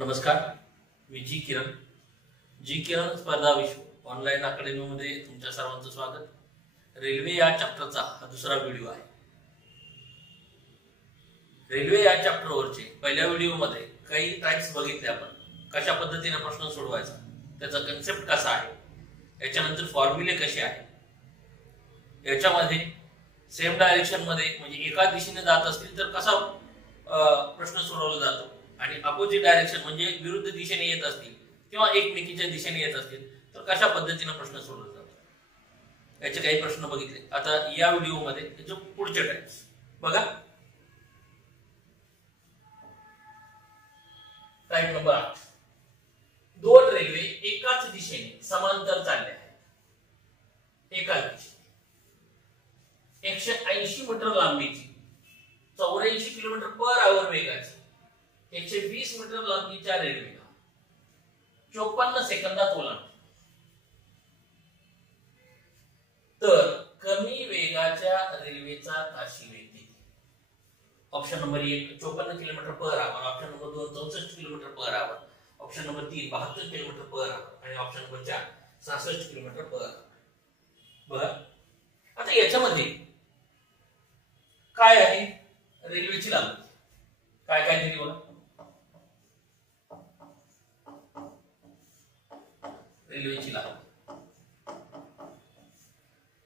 नमस्कार, मी जी किरण स्पर्धा विश्व ऑनलाईन अकॅडमी मध्ये तुमच्या सर्वांचं स्वागत. रेल्वे या चॅप्टरचा हा दुसरा व्हिडिओ आहे. रेल्वे या चॅप्टरवरचे पहिल्या व्हिडिओमध्ये काही टाइप्स बघितले आपण, कशा पद्धतीने प्रश्न सोडवायचा, त्याचा कन्सेप्ट कसा आहे, याच्यानंतर फॉर्म्युले कसे आहे, याच्यामध्ये सेम डायरेक्शन मध्ये म्हणजे एका दिशेने जात असतील तर कसा प्रश्न सोडवला जातो आणि अपोजिट डायरेक्शन म्हणजे विरुद्ध दिशेने येत असतील किंवा एकमेकीच्या दिशेने येत असतील तर कशा पद्धतीने प्रश्न सोडवला जातो याचे काही प्रश्न बघितले. आता या व्हिडिओ मध्ये जो पुढचे टाइप्स बघा. टाइप नंबर 8, दोन रेल्वे एकाच दिशेने समांतर चालल्या आहेत. एकाच दिशेने 180 मीटर लांबीची 84 किलोमीटर पर आवर वेगाची 120 मीटर लांबीच्या रेल्वेला 54 सेकंदात ओलांडते. तर कमी वेगाच्या रेल्वेचा ताशी वेग किती? Option number 1 54 kilometre per hour, option number 2 64 kilometre per hour, option number 3 72 kilometre per hour आणि option number 4 66 kilometre per hour. बघा आता याच्यामध्ये काय आहे? रेल्वेची लांबी काय काय दिली बघा. रेल्वेची लांबी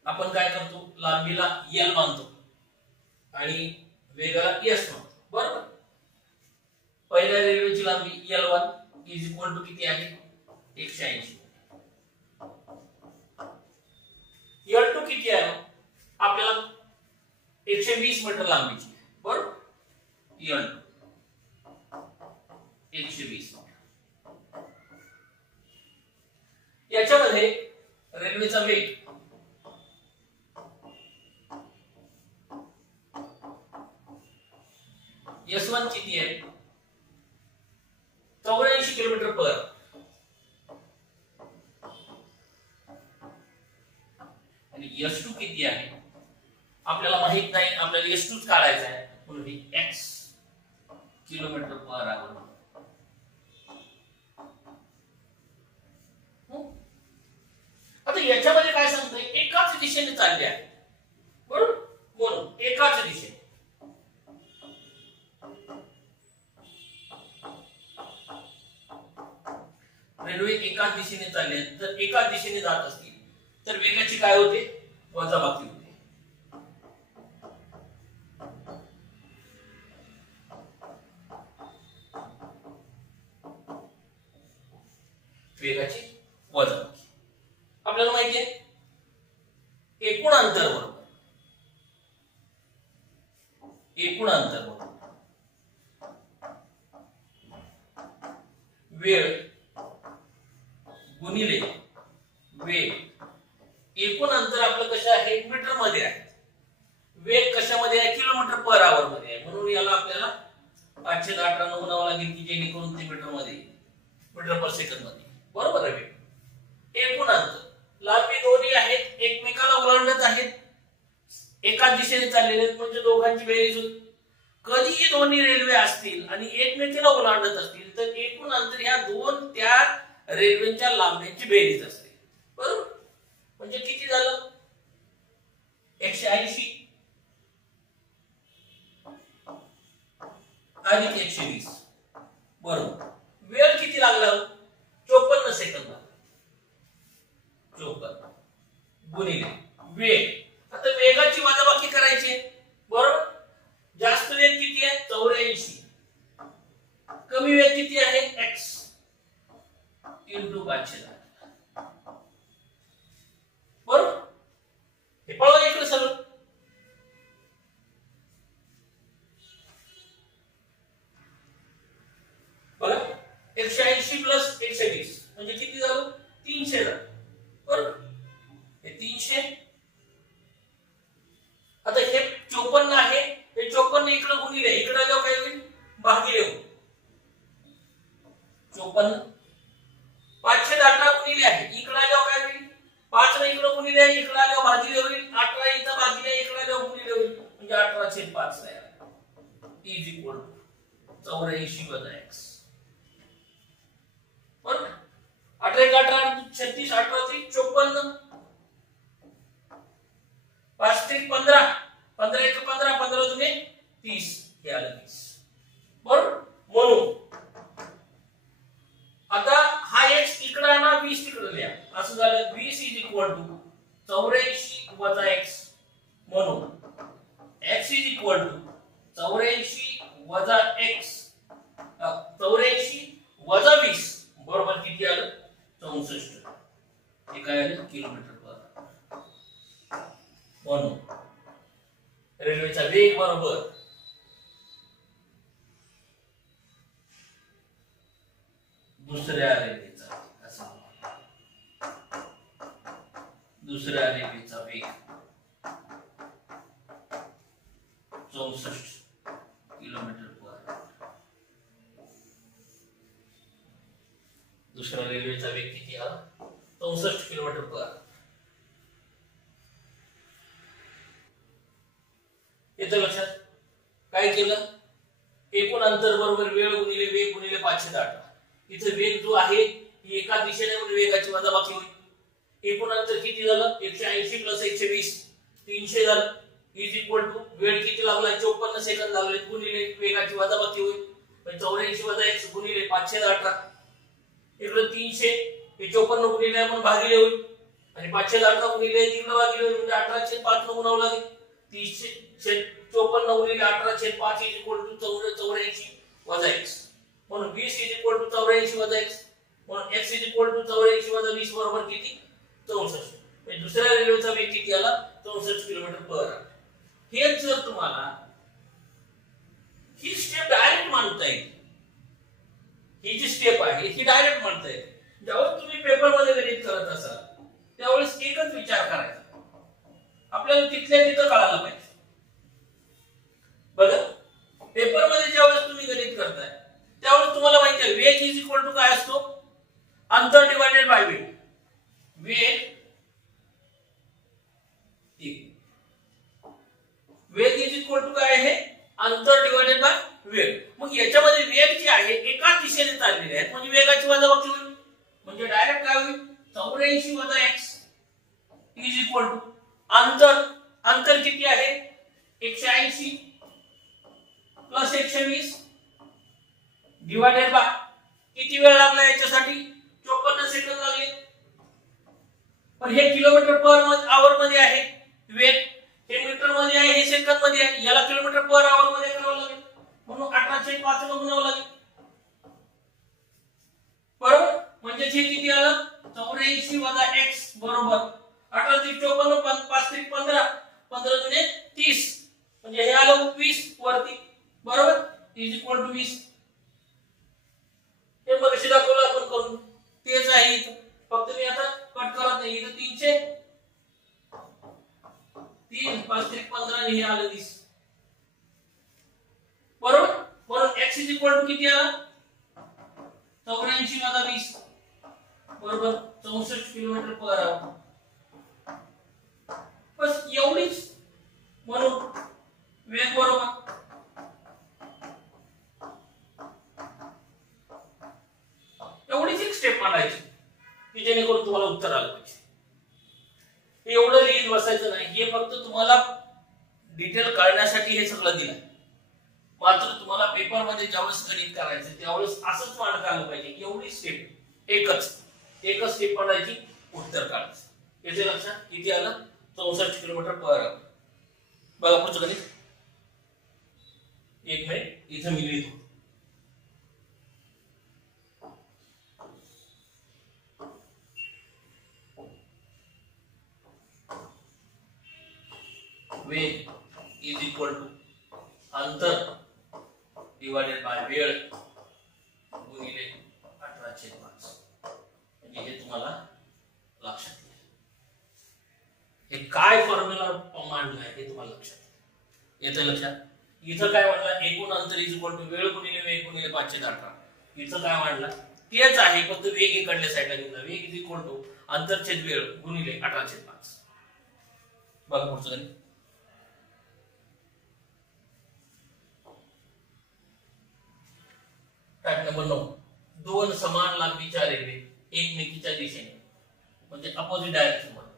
आपण काय करतो, लांबीला L मानतो आणि वेगाला S मानतो, बरोबर. पहिल्या रेल्वेची लांबी L1 इज इक्वल टू किती आहे? 180. L2 किती आहे? आपल्याला 120 मीटर लांबीची, बरोबर. L2 120 metre. याच्यामध्ये रेल्वेचा वेग S1 किती आहे? 84 किलोमीटर पर. आणि S2 किती आहे आपल्याला माहित नाही, आपल्याला S2 काढायचा आहे म्हणून हे x किलोमीटर पर आवर. आता याच्यामध्ये काय सांगतोय? एकाच दिशेने चालले आहे, बरोबर. म्हणून एकाच दिशेने रेल्वे एकाच दिशेने चालले आहेत. तर एकाच दिशेने जात असतील तर वेगाची काय होते? वजाबाकी होते. वेगाची वजाबाकी आपल्याला माहिती आहे. एकूण अंतर बरोबर वेळ गुणिले वेग. एकूण अंतर आपलं कसं आहे? मीटर मध्ये आहे. वेग कशामध्ये आहे? किलोमीटर पर आवर मध्ये आहे. म्हणून याला आपल्याला 518 म्हणावं लागेल की जेणेकरून ते मीटर पर सेकंद मध्ये, बरोबर आहे. एकूण अंतर लांबी दोन्ही आहेत, एकमेकाला ओलांडत आहेत, एकाच दिशेने चाललेले आहेत म्हणजे दोघांची बेरीज होते. कधीही दोन्ही रेल्वे असतील आणि एकमेकाला ओलांडत असतील तर एकूण अंतर ह्या दोन त्या रेल्वेच्या लांबीची बेरीज असते, बरोबर. म्हणजे किती झालं? 180 अधिक 120, बरोबर. वेळ किती लागला? 54 सेकंद. 54 गुणिले वेग. आता वेगाची वजाबाकी करायची, बरोबर. जास्त वेग किती आहे? 84. कमी वेग किती आहे? x इंटू 510, बरोबर. हे पळवा इकडे सरळ. बघा 180 प्लस 120 म्हणजे किती झालं? 300 झालं, बरोबर. हे 300. आता हे 54 आहे, हे 54 इकडे गुणिले इकडे आल्यावर काय होईल? भागिले होईल. 54 518 गुणिले आहे, इकडे आल्यावर काय होईल? 5 ने इकडे गुणिले इकडे आल्यावर भागिले होईल. 18 इथं भागिले इकडे आल्यावर गुणिले होईल म्हणजे 18/5 इज इक्वल टू 84 वजा x. 36 18 × 54 5 × 15 15 × 15 15 दुने 30 हे आलं 30 बरोबर. म्हणून आता हा x इकडे आणा 20 तिकडे लिहा असं झालं 20 = 84 - x म्हणून x = 84 - x 84 - 20 बरोबर किती आलं 64 हे काय आलं किलोमीटर/आवर. म्हणून रेल्वेचा वेग बरोबर दुसऱ्या रेल्वेचा असा दुसऱ्या रेल्वेचा वेग 64 किलोमीटर/आवर. दुसऱ्या रेल्वेचा वेग किती आला 64 किलोमीटर/आवर. येतं लक्षात. काय केलं एकूण अंतर बरोबर वेळ गुणिले वेग गुणिले 518. इथे वेग जो आहे ही एका दिशेने म्हणून वेगाची वजाबाकी होईल. एकूण अंतर किती झालं 180 + 120 300 झालं = वेळ किती लागला 54 सेकंद लागले गुणिले वेगाची वजाबाकी होईल 84 - x गुणिले 518 इकडे 300 हे 54 गुणिले म्हणून भागिले होईल आणि 518 गुणिले 3 भागिले होईल म्हणजे 18/5 न गुणावं लागेल 30/54 गुणिले 18/5 = 84 - x म्हणून 20 = 84 - x म्हणून x = 84 - 20 बरोबर किती 64 म्हणजे दुसऱ्या रेल्वेचा वेग किती आला 64 किलोमीटर/आवर. हेच जर तुम्हाला ही स्टेप डायरेक्ट मांडता येईल ही जी स्टेप आहे ही डायरेक्ट मांडता येईल. जेव्हा तुम्ही पेपर मध्ये गणित करत असाल त्यावेळेस एकच विचार करायचा आपल्याला तिथल्या तिथं कळायला पाहिजे. बघा पेपर मध्ये ज्यावेळेस तुम्ही गणित करताय त्यावेळेस तुम्हाला माहिती आहे वेग = काय असतो अंतर डिवाइडेड बाय वेग. वेग काय आहे अंतर डिवाइडेड बाय वेग. मग याच्यामध्ये वेग जे आहे एका दिशेने चाललेले आहेत म्हणजे वेगाची वजाबाकी होईल म्हणजे डायरेक्ट काय होईल 84 - x = अंतर किती आहे 180 + 120 डिवाइडेड बाय किती वेळ लागला याच्यासाठी 54 सेकंद लागले. पण हे किलोमीटर/आवर मध्ये आहे वेग हे मीटर मध्ये आहे हे सेकंद मध्ये आहे याला किलोमीटर/आवर मध्ये करावं लागेल म्हणून 18/5 न गुणावं लागेल बरोबर. म्हणजे हे किती आलं 84 - x बरोबर 18 × 54 5 × 15 15 दुने 30 म्हणजे हे आलं 20 वरती बरोबर = 20. हे मगाशी दाखवलं आपण करून तेच आहे इथं फक्त मी आता कट करत नाही. इथं 300 3 5 × 15 हे आलं 20 बरोबर. म्हणून x किती आला 84 - 20 बरोबर 64 किलोमीटर/आवर. बस एवढीच. म्हणून वेग बरोबर एवढीच एक स्टेप मांडायची की जेणेकरून तुम्हाला उत्तर आलं पाहिजे. एवढं लिहित बसायचं नाही हे फक्त तुम्हाला डिटेल कळण्यासाठी हे सगळं दिलं. मात्र तुम्हाला पेपर मध्ये ज्यावेळेस गणित करायचं त्यावेळेस असंच मांडता आलं पाहिजे एवढी स्टेप एकच स्टेप मांडायची उत्तर काढायचं. याचे लक्षात किती आलं 64 किलोमीटर/आवर. बघा पुढचं गणित 1 मिनिट इथं मी लिहितो. वेग = अंतर डिवाइडेड बाय वेळ गुणिले 18/5 म्हणजे हे तुम्हाला लक्षात येईल. हे काय फॉर्म्युला मांडलाय हे तुम्हाला लक्षात येतं लक्षात. इथं काय मांडला एकूण अंतर = वेळ गुणिले वेग गुणिले 518. इथं काय मांडला तेच आहे फक्त वेग इकडल्या साईडला घेतला. वेग = अंतर छेद वेळ गुणिले 18/5. बघा पुढचं गणित टाक नंबर 9. दोन समान लांबीच्या रेल्वे एकमेकीच्या दिशेने म्हणजे अपोजिट डायरेक्शन मध्ये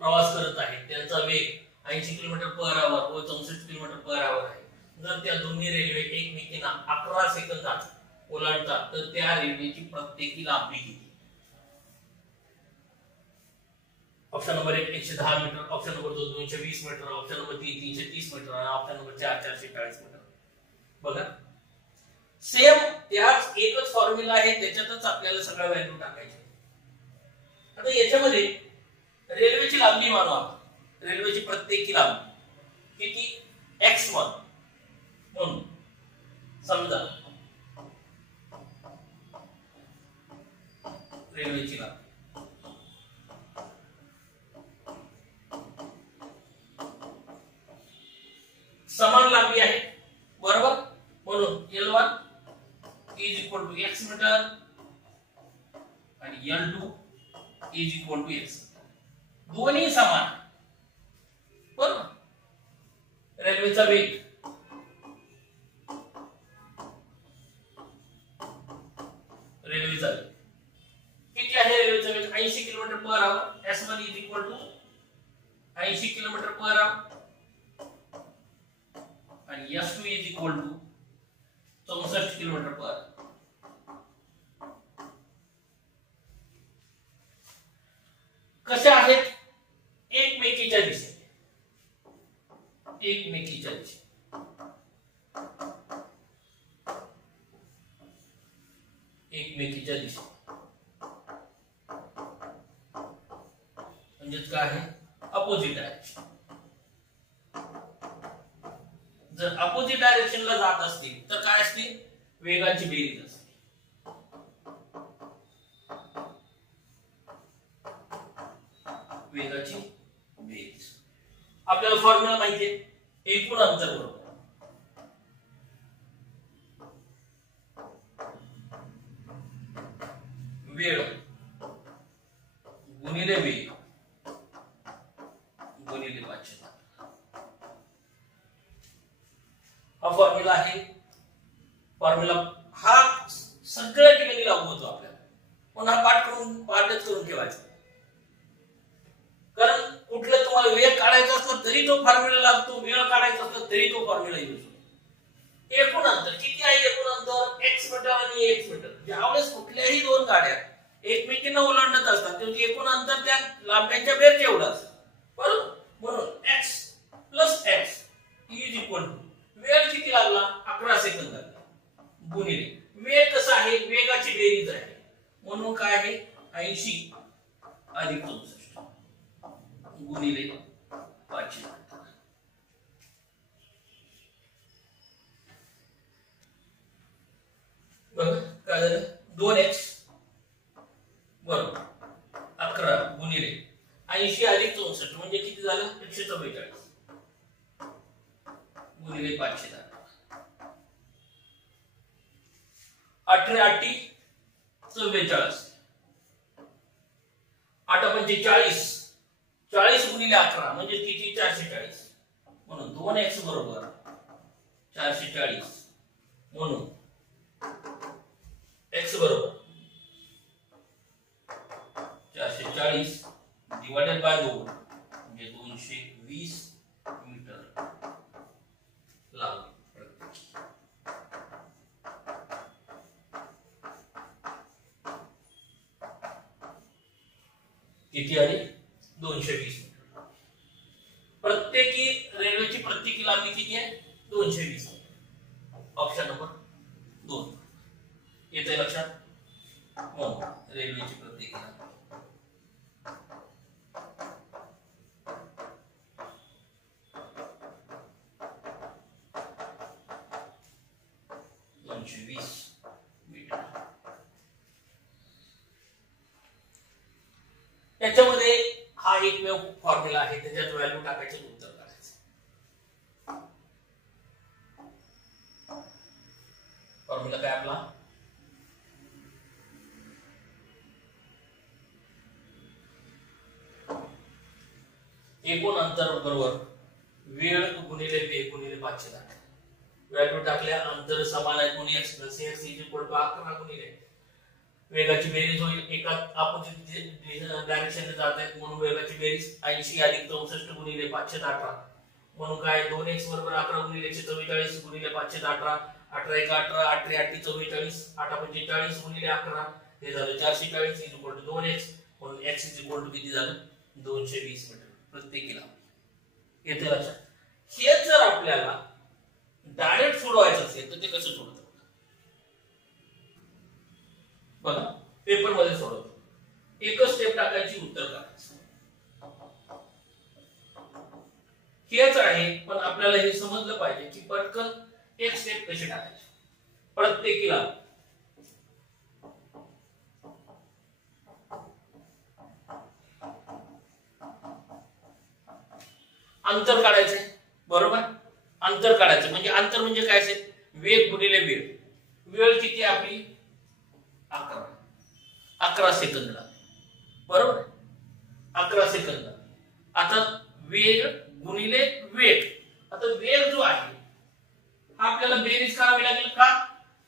प्रवास करत आहेत, त्यांचा वेग 80 किलोमीटर पर आवर व 64 किलोमीटर पर आवर आहे. जर त्या दोन्ही रेल्वे एकमेकींना 11 सेकंदात ओलांडतात तर त्या रेल्वेची प्रत्येकी लांबी किती? Option number 1 110 metre, option number 2 220 metre, option number 3 330 metre आणि ऑप्शन नंबर 4 440 मीटर. बघा सेम त्याच एकच फॉर्म्युला आहे, त्याच्यातच आपल्याला सगळ्या व्हॅल्यू टाकायचे. आता याच्यामध्ये रेल्वेची लांबी मानू आपण, रेल्वेची प्रत्येकी लांबी किती x1 म्हणून समजा रेल्वेची लांबी समान लांबी आहे बरोबर, म्हणून L1 is equal to x metre आणि L2 is equal to x. दोन्ही समान बरोबर. रेल्वेचा वेग किती आहे? रेल्वेचा वेग 80 kilometre per our. S1 is equal to 80 kilometre per hour आणि S2 is equal to 64 kilometre per आवर. कसे आहेत? एकमेकीच्या दिशेने, एकमेकीच्या दिशेने. एकमेकीच्या दिशेने म्हणजे काय आहे? Opposite direction. जर अपोजिट डायरेक्शनला जात असतील तर काय असते? वेगाची बेरीज असते. वेगाची बेरीज. आपल्याला फॉर्म्युला माहिती आहे, एकूण अंतर बरोबर वेळ गुणिले वेग गुणिले 500. हा फॉर्म्युला आहे. फॉर्म्युला हा सगळ्या ठिकाणी लागू होतो आपल्याला, पण हा पाठच करून ठेवायचा. कारण कुठलं तुम्हाला वेग काढायचा असला तरी तो फॉर्म्युला लागतो, वेळ काढायचा असला तरी तो फॉर्म्युला यूज होतो. एकूण अंतर किती आहे? एकूण अंतर x मीटर आणि x मीटर. ज्यावेळेस कुठल्याही दोन गाड्या एकमेकींना ओलांडत असतात तर एकूण अंतर त्या लांब्यांच्या बेरचे एवढं असतं बरोबर. म्हणून x plus x is equal to वेळ किती लागला? 11 सेकंद गुणिले वेग कसा आहे? वेगाची बेरीज आहे म्हणून काय आहे? 80 अधिक 64 गुणिले 500. बघा काय झालं? 2x बरोबर 11 गुणिले 80 अधिक 64 म्हणजे किती झालं? 144 गुणिले 500. 18 44 8 म्हणजे 40 40 गुणिले 11 म्हणजे किती? 440. म्हणून 2x बरोबर 440 म्हणून x बरोबर 440 डिवाइडेड बाय 2 म्हणजे 220 मीटर लांबी. किती आली? 220 मीटर. प्रत्येकी रेल्वेची प्रत्येकी लांबी किती आहे? 220 मीटर. ऑप्शन नंबर 2 येते लक्षात. रेल्वेची प्रत्येकी लांबी 220 मीटर. त्याच्यामध्ये हा एकमेव फॉर्म्युला आहे, त्याच्यात व्हॅल्यू टाकायचे, उत्तर काढायचं. फॉर्म्युला काय आपला? एकूण अंतर बरोबर वेळ गुणिले वेग गुणिले 500. व्हॅल्यू टाकल्या, अंतर समान आहे, गुणिले x plus x is equal to 11 गुणिले वेगाची बेरीज होईल, एका अपोजिट डायरेक्शनने जात आहेत म्हणून वेगाची बेरीज 80 अधिक 64 गुणिले 518 म्हणून काय 2x बरोबर 11 गुणिले 144 गुणिले 518, 18 1 18, 8 3 8 44, 8 5 40 गुणिले 11 हे झालं 440 इज इक्वल टू 2x म्हणून x इज इक्वल टू किती झालं 220 मीटर प्रत्येक किलोमीटर. येते लक्षात. हे जर आपल्याला डायरेक्ट सोडवायचं असेल तर ते कसं सोडवतात बघा. पेपर मध्ये सोडवतो, एकच स्टेप टाकायची, उत्तर काढायचं. हेच आहे, पण आपल्याला हे समजलं पाहिजे की पटकन एक स्टेप कशी टाकायची प्रत्येकीला. अंतर काढायचंय बरोबर. अंतर काढायचं म्हणजे अंतर म्हणजे काय असेल वेग गुणिले वेळ. वेळ किती आपली 11 सेकंद बरोबर 11 सेकंद. आता वेग गुणिले वेग. आता वेग जो आहे हा आपल्याला बेरीज करावी लागेल का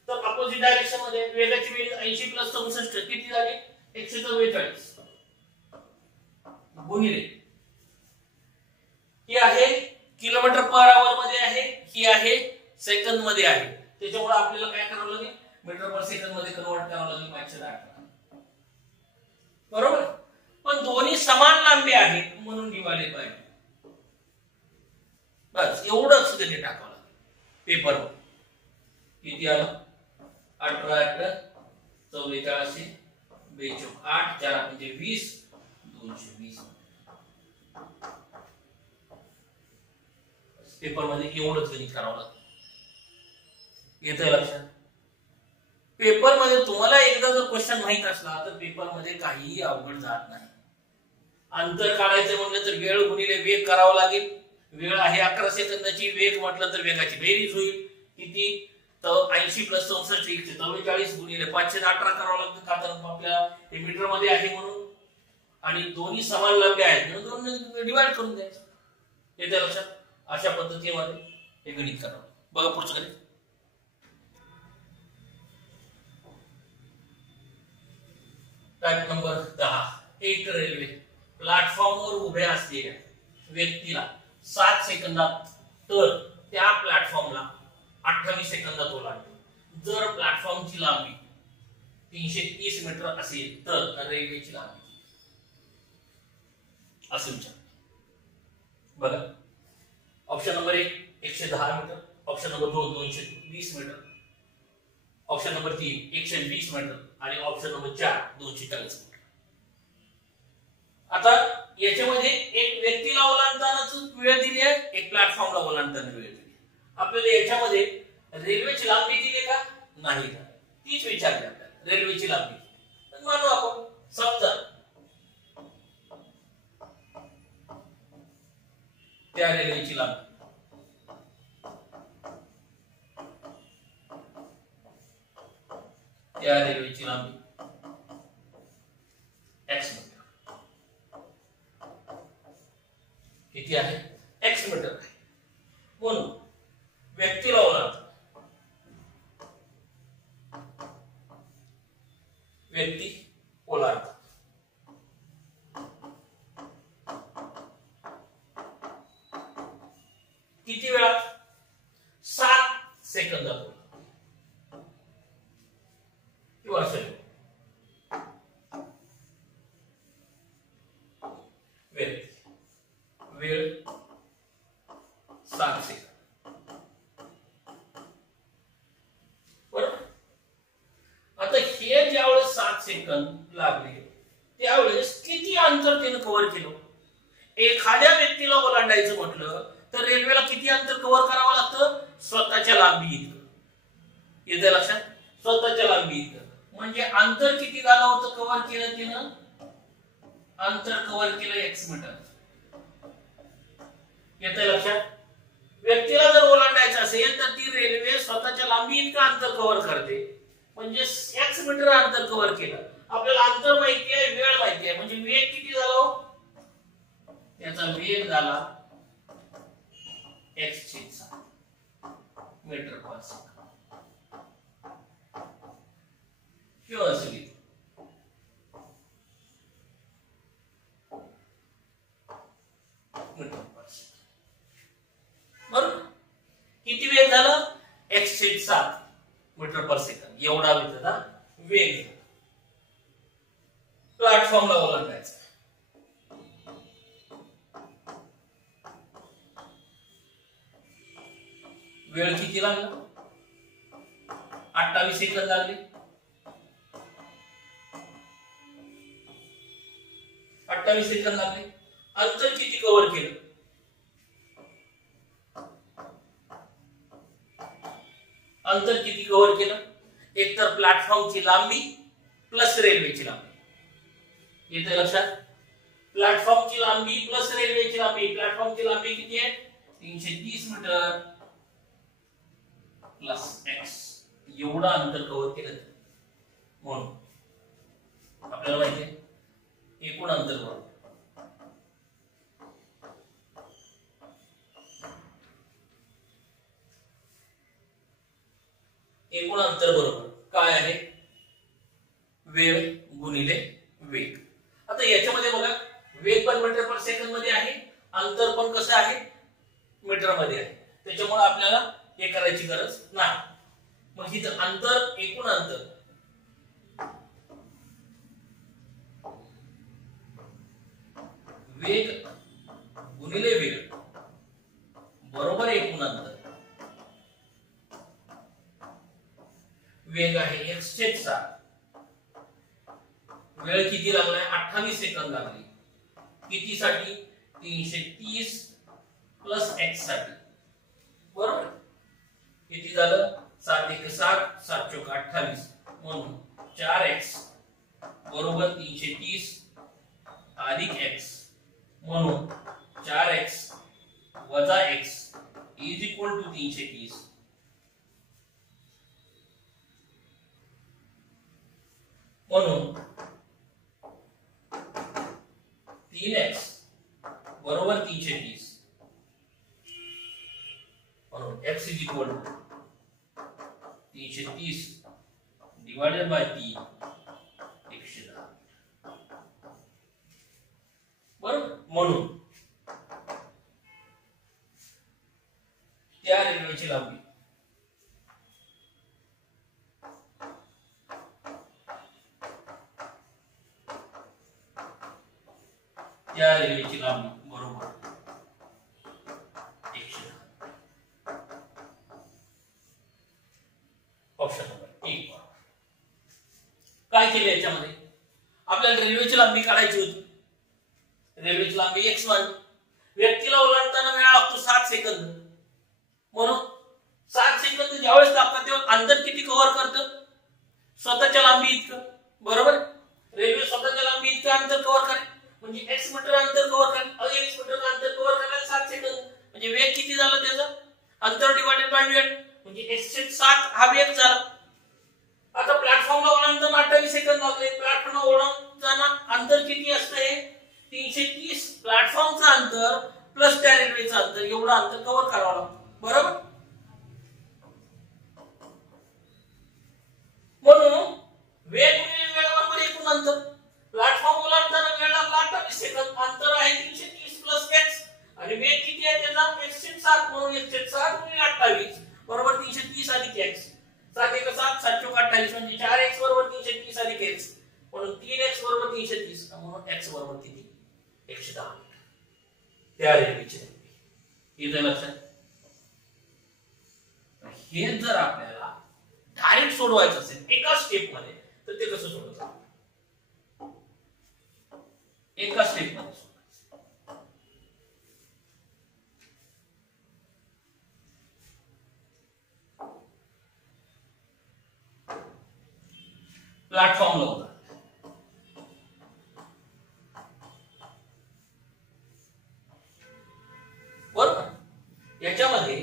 तर अपोजिट डायरेक्शन मध्ये वेगाची बेरीज 80 प्लस 64 किती झाली 144 गुणिले ही आहे किलोमीटर पर आवर मध्ये आहे, ही आहे सेकंद मध्ये आहे. त्याच्यामुळे आपल्याला काय करावं लागेल मीटर पर सेकंद मध्ये कन्वर्ट करावं लागेल 518 बरोबर. पण दोन्ही समान लांबी आहेत म्हणून डिवाइडेड बाय बस एवढंच त्यांनी टाकावं लागेल पेपरवर. किती आलं 18 44 42 8 4 म्हणजे 20 220 पेपर मध्ये एवढंच गणित करावं लागतं. येतंय लक्षात. पेपर मध्ये तुम्हाला एकदा जर क्वेश्चन माहित असला तर पेपर मध्ये काहीही अवघड जात नाही. अंतर काढायचं म्हटलं तर वेळ गुणिले वेग करावं लागेल. वेळ आहे 11 सेकंदाची, वेग म्हटलं तर वेगाची बेरीज होईल किती तर 80 प्लस 64 144 गुणिले 518 करावं लागतं का तर आपल्याला हे मीटर मध्ये आहे म्हणून आणि दोन्ही समान लांबी आहेत म्हणून दोन डिवाइड करून द्यायचं. येते लक्षात. अशा पद्धतीमध्ये हे गणित करावं. बघा पुढचं गणित. Type number 10. एक रेल्वे प्लॅटफॉर्मवर उभ्या असलेल्या व्यक्तीला 7 सेकंदात तर त्या प्लॅटफॉर्मला 28 सेकंदात ओलांडते. जर प्लॅटफॉर्मची लांबी 330 मीटर असेल तर रेल्वेची लांबी असे विचार. बघा option number 1 110 metre, option number 2 220 metre, option number 3 120 metre आणि ऑप्शन नंबर 4 240 मीटर. आता याच्यामध्ये एक व्यक्तीला ओलांडतानाच वेळ दिली आहे, एक प्लॅटफॉर्मला ओलांडताना वेळ दिली. आपल्याला याच्यामध्ये रेल्वेची लांबी दिली का नाही का तीच विचारली आपल्याला. रेल्वेची लांबी तर मानू आपण समजा त्या रेल्वेची लांबी x मीटर किती आहे x मीटर आहे म्हणून व्यक्तीला ओलांडतो व्यक्ती ओलांडतो किती वेळात 7 सेकंदात किंवा असेल वेळ 7 सेकंद बरोबर. आता हे ज्यावेळेस 7 सेकंद लागले त्यावेळेस किती अंतर त्याने कव्हर केलं. एखाद्या व्यक्तीला ओलांडायचं म्हटलं तर रेल्वेला किती अंतर कव्हर करावं लागतं स्वतःच्या लांबी इतकं. येते लक्षात. स्वतःच्या लांबी इतकं म्हणजे अंतर किती झालं होतं कव्हर केलं तिनं अंतर कव्हर केलं x मीटर. येते लक्षात. व्यक्तीला जर ओलांडायचं असेल तर ती रेल्वे स्वतःच्या लांबी इतकं अंतर कव्हर करते म्हणजे x मीटर अंतर कव्हर केलं. आपल्याला अंतर माहिती आहे वेळ माहिती आहे म्हणजे वेग किती झाला हो याचा वेग झाला x मीटर पर सेकंद किंवा असेल 107 मीटर पर सेकंद एवढा त्याचा वेग प्लॅटफॉर्मला ओलांडायचा. वेळ किती लागला? 28 सेकंद लागले. 28 सेकंद लागले. अंतर किती कव्हर केलं? अंतर किती कव्हर केलं? एक तर प्लॅटफॉर्मची लांबी प्लस रेल्वेची लांबी. येते लक्षात? प्लॅटफॉर्मची लांबी प्लस रेल्वेची लांबी. प्लॅटफॉर्मची लांबी किती आहे? 330 मीटर प्लस x एवढा अंतर कव्हर केलं. म्हणून आपल्याला माहिती आहे एकूण अंतर बरोबर एकूण अंतर बरोबर काय आहे? वेळ गुणिले वेग. आता याच्यामध्ये बघा वेग पण मीटर पर सेकंद मध्ये आहे, अंतर पण कसं आहे? मीटर मध्ये आहे. त्याच्यामुळे आपल्याला हे करायची गरज नाही. मग इथं अंतर एकूण अंतर वेग गुणिले वेग बरोबर एकूण अंतर. वेग आहे 107. वेळ किती लागलाय? 28 सेकंद लागली. किती साठी? 330 प्लस x साठी. बरोबर किती झालं? 7 1 7 7 चौक 28 म्हणून 4x बरोबर 330 अधिक x म्हणून 4x वजा x इज इक्वल टू 330. म्हणून 3x बरोबर 330 म्हणून x is equal to 330 divided by 3 110. बरोबर. म्हणून त्या रेल्वेची लांबी बरोबर 110. Option number 1. काय केले याच्यामध्ये? आपल्याला रेल्वेची लांबी काढायची होती. रेल्वेची लांबी x1. व्यक्तीला ओलांडताना वेळ लागतो 7 सेकंद. म्हणून 7 सेकंद ज्यावेळेस लागतात तेव्हा अंतर किती कव्हर करतं? स्वतःच्या लांबी इतकं. बरोबर. रेल्वे स्वतःच्या लांबी इतकं अंतर कव्हर करेल. म्हणजे x मीटर अंतर कव्हर करेल. x मीटर अंतर कव्हर करायला 7 सेकंद. म्हणजे वेग किती झाला त्याचा? अंतर डिवाइडेड बाय वेळ म्हणजे 107 हा वेग झाला. आता प्लॅटफॉर्मला ओलांडताना 28 सेकंद लागले. प्लॅटफॉर्मला ओलांडताना अंतर किती असते? 330 प्लॅटफॉर्मचं अंतर प्लस त्या रेल्वेचं अंतर एवढं अंतर कव्हर करावं लागतं. बरोबर. म्हणून वेग गुणिले वेळ बरोबर एकूण अंतर. प्लॅटफॉर्म ओलांडताना वेळ लागला 28 सेकंद. अंतर आहे 330 प्लस x आणि वेग किती आहे त्याचा? 107 म्हणून 107 गुणिले 28 बरोबर 330 अधिक x. 7 1 7 7 चौक 28 म्हणजे 4x बरोबर 330 अधिक x म्हणून 3x बरोबर 330 म्हणून x बरोबर किती? 110 मीटर. त्या रेल्वेची लांबी. इथे लक्षात. हे जर आपल्याला डायरेक्ट सोडवायचं असेल एका स्टेप मध्ये तर ते कसं सोडवायचं? एका स्टेप मध्ये प्लॅटफॉर्मला होता. बरोबर. याच्यामध्ये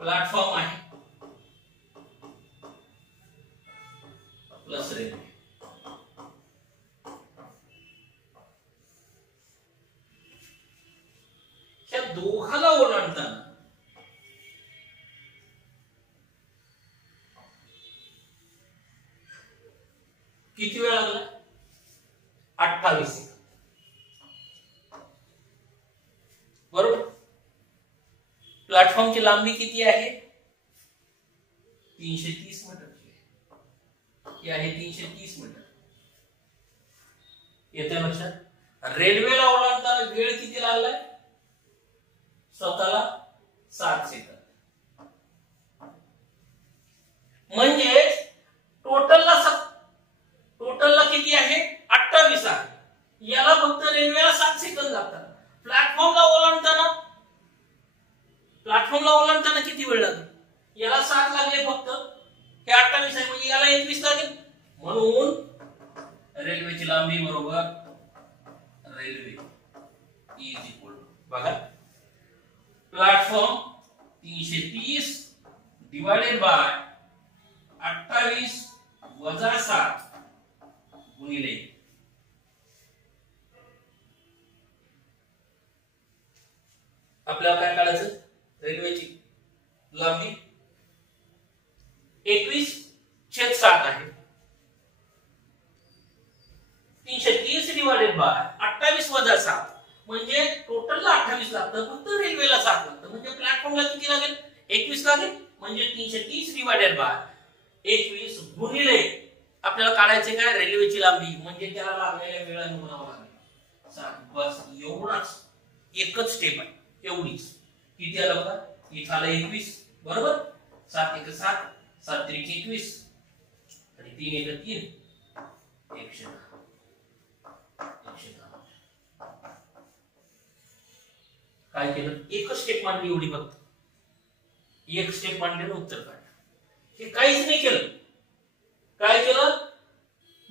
प्लॅटफॉर्म आहे प्लस रेल्वे. या दोघाला ओलांडताना किती वेळ लागला? 28 सेकंद. बरोबर. प्लॅटफॉर्मची लांबी किती आहे? 330 मीटरची आहे, ही आहे 330 मीटर. येते लक्षात? रेल्वेला ओलांडताना वेळ किती लागलाय? स्वतःला 7 सेकंद. म्हणजे टोटलला किती आहे? 28 आहे. याला फक्त रेल्वेला 7 सेकंद लागतात. प्लॅटफॉर्मला ओलांडताना किती वेळ लागेल? याला 7 लागले फक्त, हे 28 आहे म्हणजे याला 21 लागेल. म्हणून रेल्वेची लांबी बरोबर रेल्वे इज इक्वल बघा प्लॅटफॉर्म 330 डिवाइडेड बाय 28 वजा 7 गुणिले आपल्याला काय काढायचं? रेल्वेची लांबी 21/7 आहे. 330 डिवाइडेड बाय 28 वजा 7 म्हणजे टोटलला 28 लागतं, फक्त रेल्वेला 7 लागतं. म्हणजे प्लॅटफॉर्मला किती लागेल? 21 लागेल. म्हणजे 330 डिवाइडेड बाय 21 गुणिले आपल्याला काढायचे काय? रेल्वेची लांबी म्हणजे त्याला लागलेल्या वेळाने गुणावं लागेल 7. बस एवढाच, एकच स्टेप आहे, एवढीच. किती आलं बघा? इथं आलं 21 बरोबर. 7 1 7, 7 3 21 आणि 3 1 3, 110. काय केलं? एकच स्टेप मांडली, एवढी फक्त एक स्टेप मांडले, उत्तर काढलं. हे काहीच नाही केलं. काय केलं?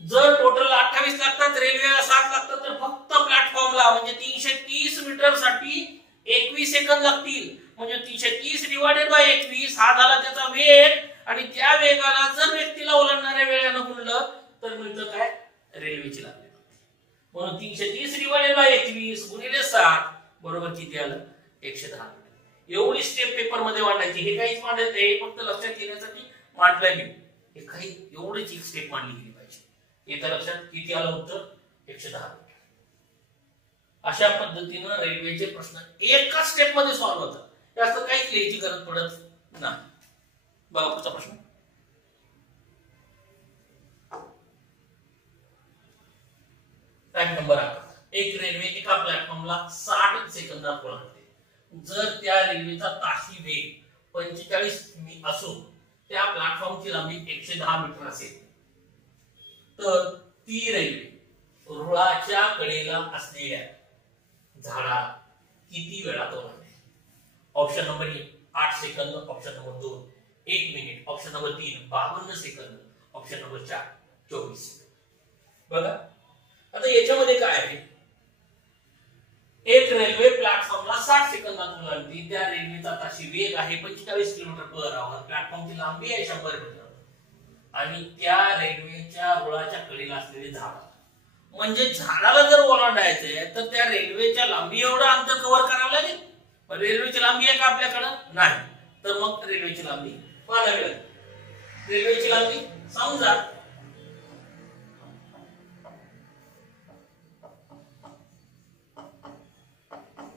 जर टोटल 28 लागतात, रेल्वेला 7 लागतात, तर फक्त प्लॅटफॉर्मला म्हणजे 330 मीटर साठी 21 सेकंद लागतील. म्हणजे 330 डिवाइडेड बाय 21 हा झाला त्याचा वेग, आणि त्या वेगाला जर व्यक्तीला ओलांडणाऱ्या वेळेनं गुणलं तर मिळतं काय? रेल्वेची लांबी. म्हणून 330 डिवाइडेड बाय 21 गुणिले 7 बरोबर किती आलं? 110 मीटर. एवढी स्टेप पेपर मध्ये मांडायची. हे काहीच मांडायचं नाही, फक्त लक्षात येण्यासाठी मांडलंय मी. हे काही एवढीच एक स्टेप मांडली गेली पाहिजे. येतं लक्षात? किती आलं उत्तर? 110 मीटर. अशा पद्धतीनं रेल्वेचे प्रश्न एका स्टेप मध्ये सॉल्व्ह होतात. जास्त काहीच लिहायची गरज पडत नाही. बघा पुढचा प्रश्न. Fact number 11. एक रेल्वे एका प्लॅटफॉर्मला 60 सेकंदात ओलांडते. जर त्या रेल्वेचा ताशी वेग 45 मी असून त्या प्लॅटफॉर्मची लांबी 110 मीटर असेल, तर ती रेल्वे रुळाच्या कडेला असलेल्या झाडाला किती वेळात ओलांडेल? ऑप्शन नंबर 1 8 सेकंद, option number 2 1 minute, option number 3 52 सेकंद, ऑप्शन नंबर 4 24 सेकंद. बघा आता याच्यामध्ये काय आहे? एक रेल्वे प्लॅटफॉर्मला 60 सेकंदात ओलांडते. त्या रेल्वेचा ताशी वेग आहे 45 किलोमीटर/आवर. प्लॅटफॉर्मची लांबी आहे 100 मीटर आणि त्या रेल्वेच्या रुळाच्या कडेला असलेले झाड, म्हणजे झाडाला जर ओलांडायचंय तर त्या रेल्वेच्या लांबी एवढं अंतर कव्हर करावं लागेल. पण रेल्वेची लांबी आहे का आपल्याकडं? नाही. तर मग रेल्वेची लांबी पाहावी लागेल. रेल्वेची लांबी समजा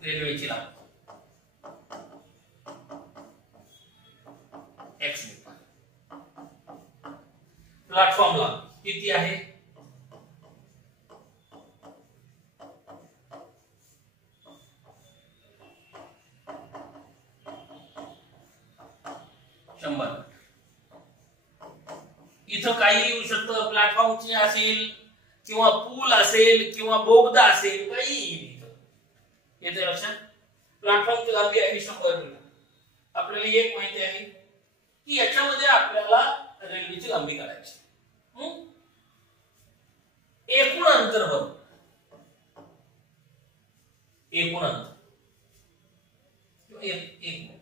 रेल्वेची लांबी x मीटर. प्लॅटफॉर्मला किती आहे? 100. इथं काही येऊ शकतं. प्लॅटफॉर्मची असेल किंवा पूल असेल किंवा बोगदा असेल, काही इथं येते लक्षात. प्लॅटफॉर्मची लांबी आहे 100 मीटर. आपल्याला एक माहिती आहे की याच्यामध्ये आपल्याला रेल्वेची लांबी काढायची. एकूण अंतर बघ, एकूण अंतर एक मिनिट.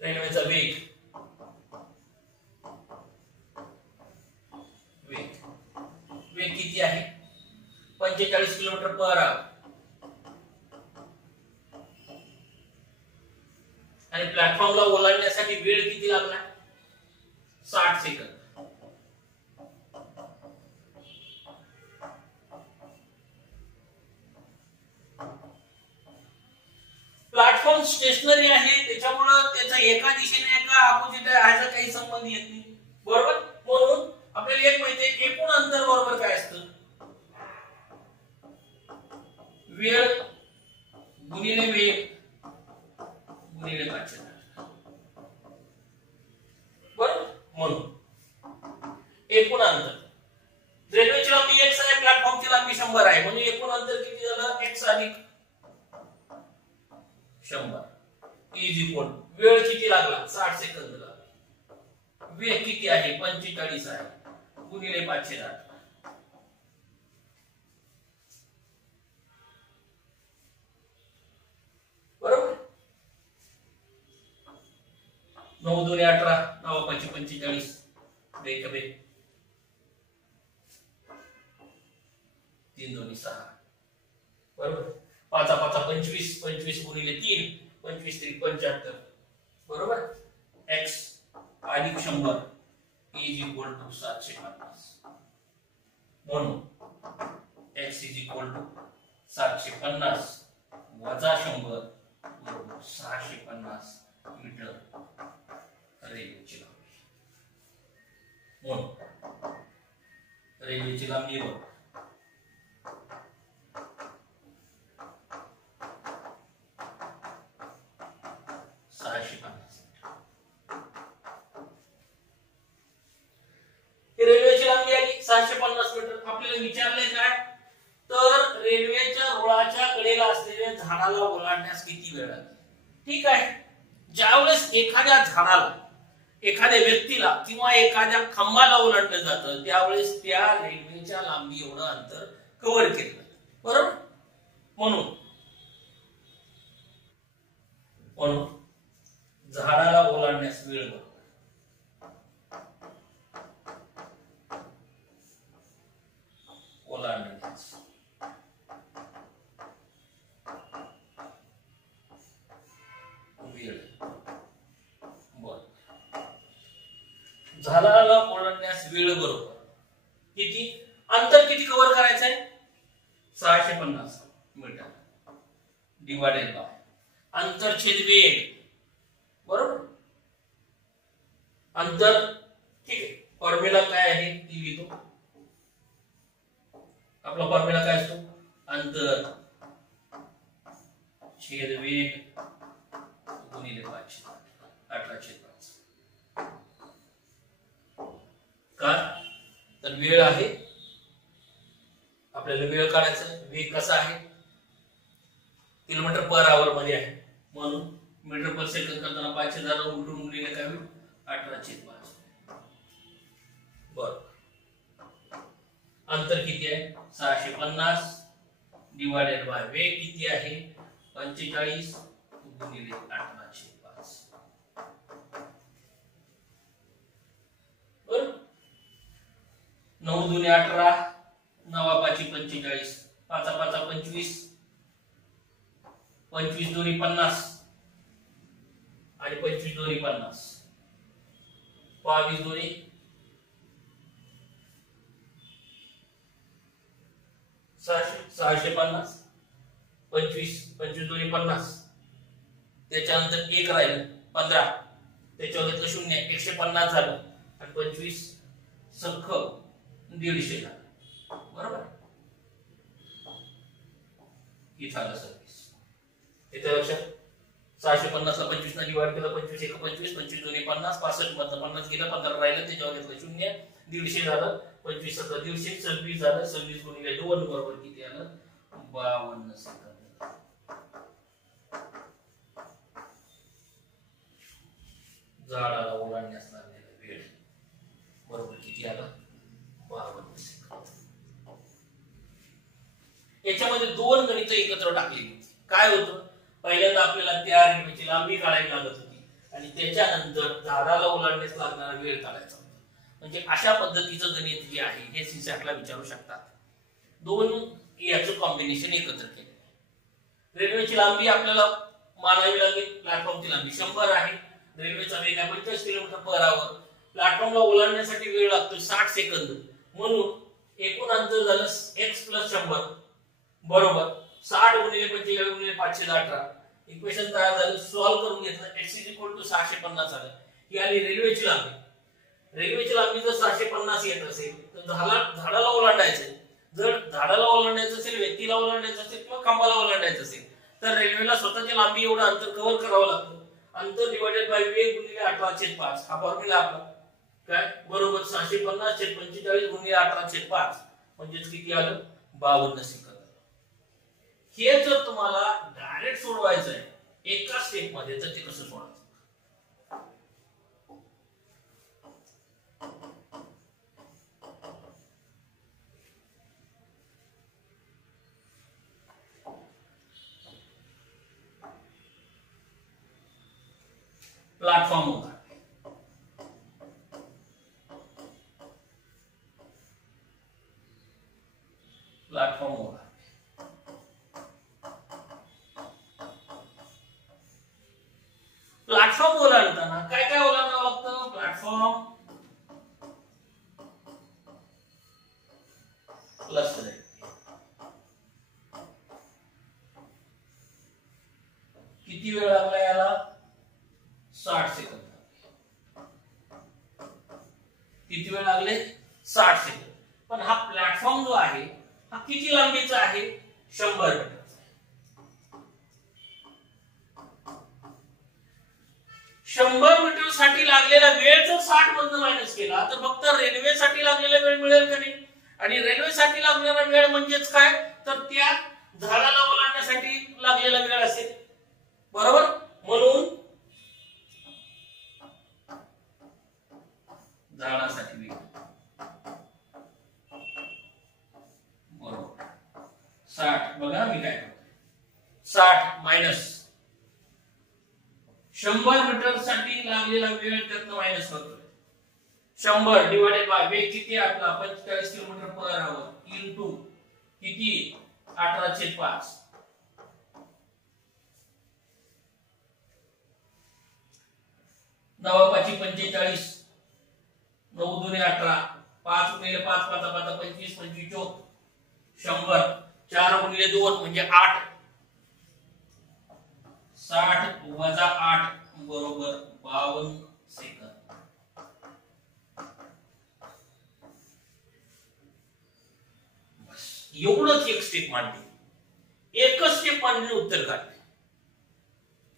रेल्वेचा वेग किती आहे? 45 किलोमीटर/आवर. आणि प्लॅटफॉर्मला ओलांडण्यासाठी वेळ किती लागला? 60 सेकंद. प्लॅटफॉर्म स्टेशनरी आहे त्याच्यामुळं त्याचा एका दिशेने एका अपोजिट ह्याचा काही संबंध येत नाही, बरोबर. म्हणून आपल्याला एक माहिती आहे एकूण अंतर बरोबर काय असतं, वेळ गुणिले वेग गुणिले 560, बरोबर. म्हणून एकूण अंतर रेल्वेची लांबी x आहे, प्लॅटफॉर्मची लांबी 100 आहे, म्हणजे एकूण अंतर किती झालं x अधिक 100 इज इक्वल वेळ किती लागला 60 सेकंद लागला, वेग किती आहे 45 आहे गुणिले 560, बरोबर. 9 2 18 9 5 45 बेक बेक 3 2 6, बरोबर. 5 5 25 25 गुणिले 3 25 3 75, बरोबर. x अधिक 100 इज इक्वल टू 750, म्हणून x इज इक्वल टू 750 वजा 100 बरोबर 650 मीटर रेल्वेची लांबी. म्हणून रेल्वेची लांबी बरोबर 650. रेल्वेची लांबी आली 650 मीटर. आपल्याला विचारले काय तर रेल्वेच्या रुळाच्या कडेला असलेल्या झाडाला ओलांडण्यास किती वेळ लागेल. ठीक आहे, ज्यावेळेस एखाद्या झाडाला एखाद्या व्यक्तीला किंवा एखाद्या खांबाला ओलांडलं जातं त्यावेळेस त्या रेल्वेच्या लांबी एवढं अंतर कव्हर केलं जातं, बरोबर. म्हणून झाडाला ओलांडण्यास वेळ बरोबर ओलांडण्यास वेळ बर झाडाला ओलांडण्यास वेळ बरोबर किती अंतर किती कव्हर करायचं आहे 650 मीटर डिवाइडेड बाय अंतर छेद वेग, बरोबर. अंतर ठीक आहे, फॉर्म्युला काय आहे ती लिहितो. आपला फॉर्म्युला काय असतो अंतर छेद वेग गुणिले 5/18/5. का तर वेळ आहे, आपल्याला वेळ काढायचा. वेग कसा आहे किलोमीटर पर आवर मध्ये आहे, म्हणून मीटर पर सेकंद करताना 5000 उलटून गुणिले काय होईल 18/5. बर अंतर किती आहे 650 डिवाइडेड बाय वेग किती आहे 45 गुणिले 18/5. बर 9 2 18 9 5 45 5 5 25 25 2 50 आणि 25 2 50 22 2 650 25 25 2 50 त्याच्यानंतर 1 राहिलं 15 त्याच्यावर घेतलं 0 150 झालं आणि 25 सख्ख 150 झालं, बरोबर. इथं आलं सर्विस. इथे लक्षात 650 ला 25 ने डिवाइड केलं 25 1 25 25 2 50 65 मधलं 50 गेलं 15 राहिलं त्याच्यावर घेतलं 0 150 झालं 25 7 150 26 झालं 26 गुणिले 2 बरोबर किती आलं 52 सेकंद. झाडाला ओलांडण्यास लागलेला वेळ बरोबर किती आलं 52 सेकंद. याच्यामध्ये दोन गणित एकत्र टाकलेली. काय होतं पहिल्यांदा आपल्याला त्या रेल्वेची लांबी काढावी लागत होती आणि त्याच्यानंतर झाडाला ओलांडण्यास लागणारा वेळ काढायचा होता. म्हणजे अशा पद्धतीचं गणित जे आहे हे सीसॅटला विचारू शकतात. दोन याचं कॉम्बिनेशन एकत्र केलं. रेल्वेची लांबी आपल्याला मानावी लागेल. प्लॅटफॉर्मची लांबी 100 आहे, रेल्वेचा वेग आहे 50 किलोमीटर पर आवर. प्लॅटफॉर्मला ओलांडण्यासाठी वेळ लागतो 60 सेकंद. म्हणून एकूण अंतर झालं x + 100 बरोबर 60 गुणिले 45 गुणिले 518 इक्वेशन तयार झालं, सॉल्व्ह करून घेतलं. x = 650 आलं. ही आली रेल्वेची लांबी. रेल्वेची लांबी जर 650 येत असेल तर झाडाला ओलांडायचं. जर झाडाला ओलांडायचं असेल, व्यक्तीला ओलांडायचं असेल किंवा खांबाला ओलांडायचं असेल तर रेल्वेला स्वतःची लांबी एवढं अंतर कव्हर करावं लागतं. अंतर डिवाइडेड बाय वेग गुणिले 18/5 हा फॉर्म्युला आपला काय बरोबर 650/45 गुणिले 18/5 म्हणजेच किती आलं 52 सेकंद. हे जर तुम्हाला डायरेक्ट सोडवायचं आहे एका स्टेप मध्ये तर ते कसं सोडवायचं? प्लॅटफॉर्म होगा, प्लॅटफॉर्म होगा. प्लॅटफॉर्म ओलांडताना काय काय ओलांडावं लागतं? Platform plus railway. किती वेळ लागला याला? 60 सेकंद. किती वेळ लागले? 60 सेकंद. पण हा प्लॅटफॉर्म जो आहे हा किती लांबीचा आहे? 100 मीटर. 100 मीटर साठी लागलेला वेळ जर 60 मधनं मायनस केला तर फक्त रेल्वेसाठी लागलेला वेळ मिळेल का नाही? आणि रेल्वेसाठी लागलेला वेळ म्हणजेच काय? तर त्या झाडाला ओलांडण्यासाठी लागलेला वेळ असेल. बरोबर? म्हणून झाडासाठी वेळ बरोबर 60. बघा मी काय करतो, 60 मायनस 100 मीटर साठी लागलेला वेळ त्यातनं मायनस करतोय. 100 डिवाइडेड बाय वेग किती आपला 45 किलोमीटर/आवर इनटू किती 18/5. 9×5 = 45, 9×2 = 18, 5×5 = 5 × 5 = 25, 25 = 100, 4×2 म्हणजे 8, 60 वजा 8 बरोबर 52 सेकंद. बस एवढंच एक स्टेप मांडली. एकच स्टेप मांडली, उत्तर काढले.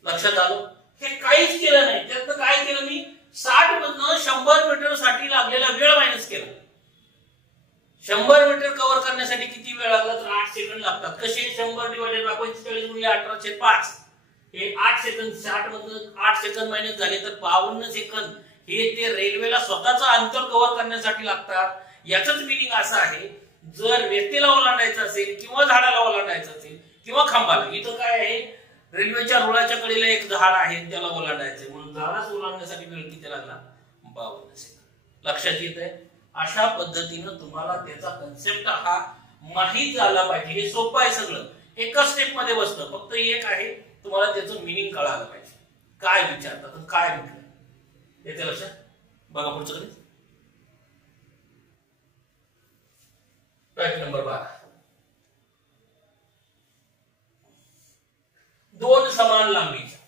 लक्षात आलं? हे काहीच केलं नाही. त्यात काय केलं मी? 60 मधनं 100 मीटर साठी लागलेला वेळ मायनस केला. 100 मीटर कव्हर करण्यासाठी किती वेळ लागला? तर 8 सेकंद लागतात. कसे? 100 डिवाइडेड बाय 45 गुणिले 18/5. हे 8 सेकंद. 60 मधनं 8 सेकंद मायनस झाले तर 52 सेकंद हे ते रेल्वेला स्वतःचं अंतर कव्हर करण्यासाठी लागतात. याचंच मीनिंग असं आहे, जर व्यक्तीला ओलांडायचं असेल किंवा झाडाला ओलांडायचं असेल किंवा खांबाला, इथं काय आहे? रेल्वेच्या रुळाच्या कडेला एक झाड आहे, त्याला ओलांडायचंय म्हणून झाडास ओलांडण्यासाठी वेळ किती लागला? 52 सेकंद. लक्षात येत आहे? अशा पद्धतीनं तुम्हाला त्याचा कन्सेप्ट हा माहित झाला पाहिजे. हे सोपं आहे सगळं, एका स्टेप मध्ये बसतं. फक्त एक आहे, तुम्हाला त्याचं मीनिंग कळालं पाहिजे. काय विचारतात, काय म्हटलं येते लक्षात? बघा पुढचं कधी पॅटर्न नंबर 12. दोन समान लांबीच्या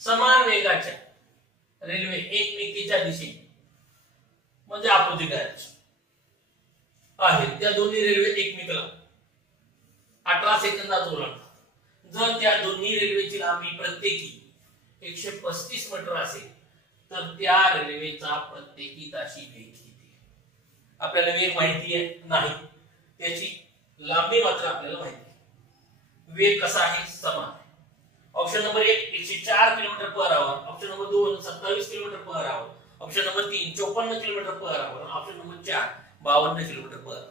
समान वेगाच्या रेल्वे एकमेकीच्या दिशेने म्हणजे अपोजिट डायरेक्शन आहेत. त्या दोन्ही रेल्वे एकमेकाला 18 सेकंदात ओलांडतात. जर त्या दोन्ही रेल्वेची लांबी प्रत्येकी 135 मीटर असेल तर त्या रेल्वेचा प्रत्येकी ताशी वेग किती? आपल्याला वेग माहिती आहे नाही, त्याची लांबी मात्र आपल्याला माहिती आहे. वेग कसा आहे? समान. Option number 1 104 किलोमीटर/आवर, option number 2 27 किलोमीटर/आवर, option number 3 54 किलोमीटर/आवर, option number 4 52 किलोमीटर/आवर.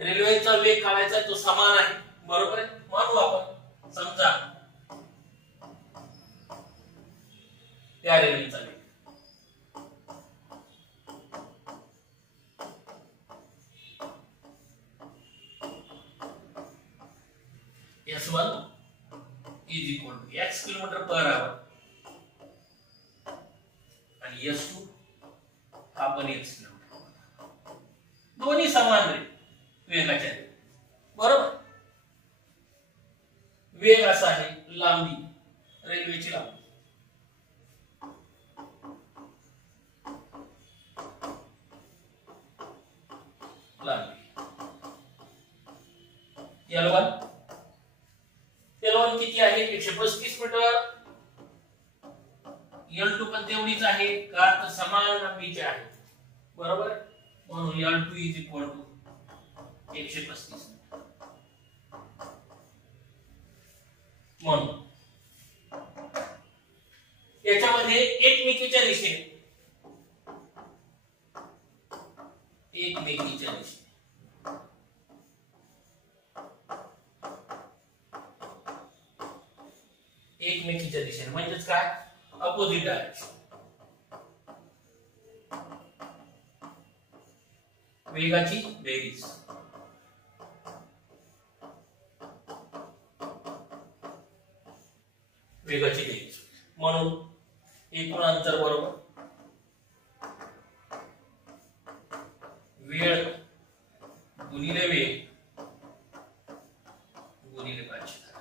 रेल्वेचा वेग काढायचा तो समान आहे. बरोबर आहे? मानू आपण. समजा त्या रेल्वेचा वेग S1 = x किलोमीटर/आवर आणि S2 हा पण x किलोमीटर. दोन्ही समान वेगाच्या. बरोबर? वेग असा आहे, लांबी रेल्वेची लांबी L1 किती आहे 135 मीटर. L2 पण तेवढीच आहे का तर समान लांबीची आहे बरोबर. म्हणून L2 इज इक्वल टू 135. म्हणून याच्यामध्ये एकमेकीच्या दिशेने म्हणजेच काय अपोजिट डायरेक्शन. वेगाची बेरीज म्हणून एकूण अंतर बरोबर वेळ गुणिले वेग गुणिले 510.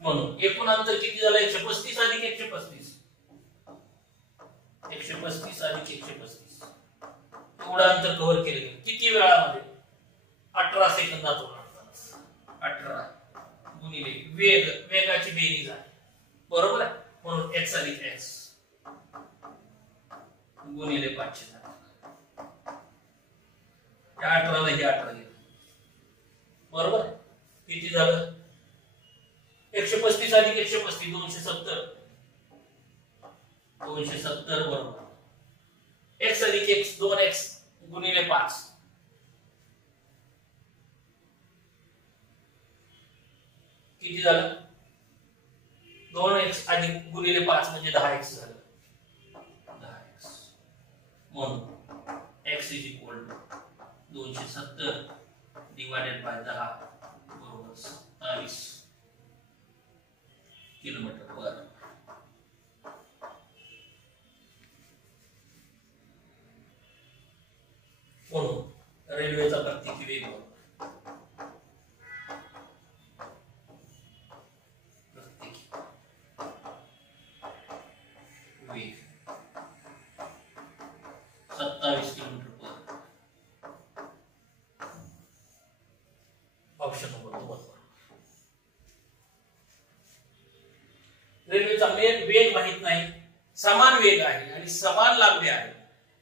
म्हणून एकूण अंतर किती झालं 135 अधिक 135 एवढं अंतर कव्हर केले गेले. किती वेळामध्ये 18 सेकंदात होणार. 18 गुणिले वेगाची बेरीज आहे बरोबर आहे. म्हणून x अधिक x गुणिले 510. या 18 ला हे 18 गेलं बरोबर. किती झालं 135 अधिक 135 270 बरोबर. x अधिक x 2x गुणिले 5 किती झालं 2x अधिक गुणिले 5 म्हणजे 10x झालं 10x. म्हणून x is equal to 270 divided by 10 बरोबर 27 किलोमीटर पर. म्हणून रेल्वेचा प्रत्येकी वेग वेग 27 किलोमीटर पर. Option number 2. रेल्वेचा वेग माहित नाही, समान वेग आहे आणि समान लांबी आहे.